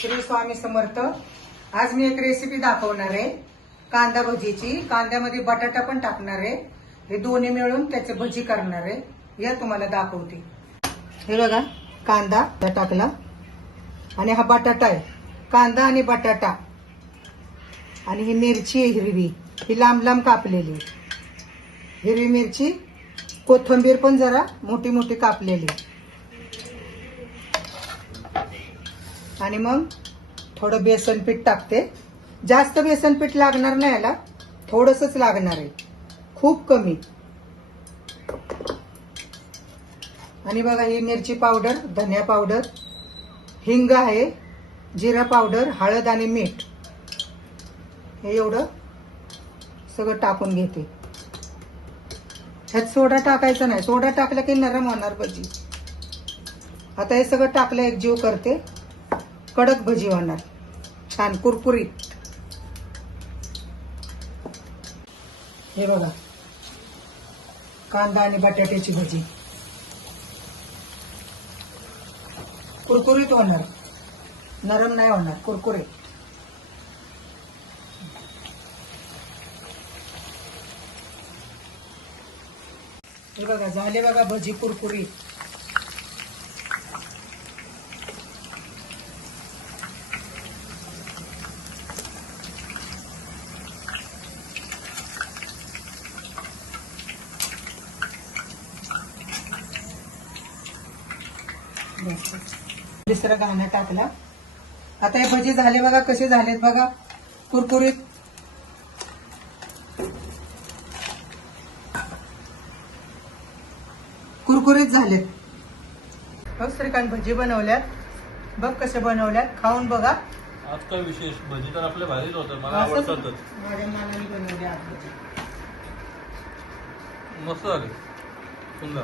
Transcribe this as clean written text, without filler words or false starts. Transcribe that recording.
श्री स्वामी समर्थ। आज मी एक रेसिपी दाखवणार आहे कांदा भजीची। कांद्यामध्ये बटाटा पण टाकणार आहे, हे दोन्ही मिळून त्याची भजी करणार आहे। या तुम्हाला दाखवते। हे बघा, कांदा टाकला आणि हा बटाटा आहे। कांदा आणि बटाटा आणि ही मिरची आहे हिरवी, ही लांब लांब कापलेली हिरवी मिरची, कोथिंबीर पण जरा मोठी मोठी कापलेली, आणि मग थोडं बेसन पीठ टाकते। जास्त बेसन पीठ लागणार नाही, याला थोडंसंच लागणार आहे, खूप कमी। आणि बघा, ही मिरची पावडर, धनिया पावडर, हिंग आहे, जिरा पावडर, हळद आणि मीठ, हे एवढं सगळं टाकून घेते। ह्यात सोडा टाकायचा नाही, सोडा टाकला की नरम होणार भजी। आता हे सगळं टाकलं, एकजीव करते, कडक भजी होणार, छान कुरकुरीत। हे बघा, कांदा आणि बटाट्याची भजी कुरकुरीत होणार, नरम नाही होणार, कुरकुरीत। हे बघा, झाले बघा भजी कुरकुरीत। दुसरा कांदा टाकला। आता हे भजी झाले बघा, कसे झालेत बघा, कुरकुरीत। कुरकुरीत झालेत। श्रीकांत भजी बनवल्यात, बघ कसे बनवल्यात, खाऊन बघा। आज काय विशेष, भजी तर आपल्या भारीच होतं, मला आवडतातच। माझ्या मानाने बनवले आज भजी, मस्त झाले, सुंदर।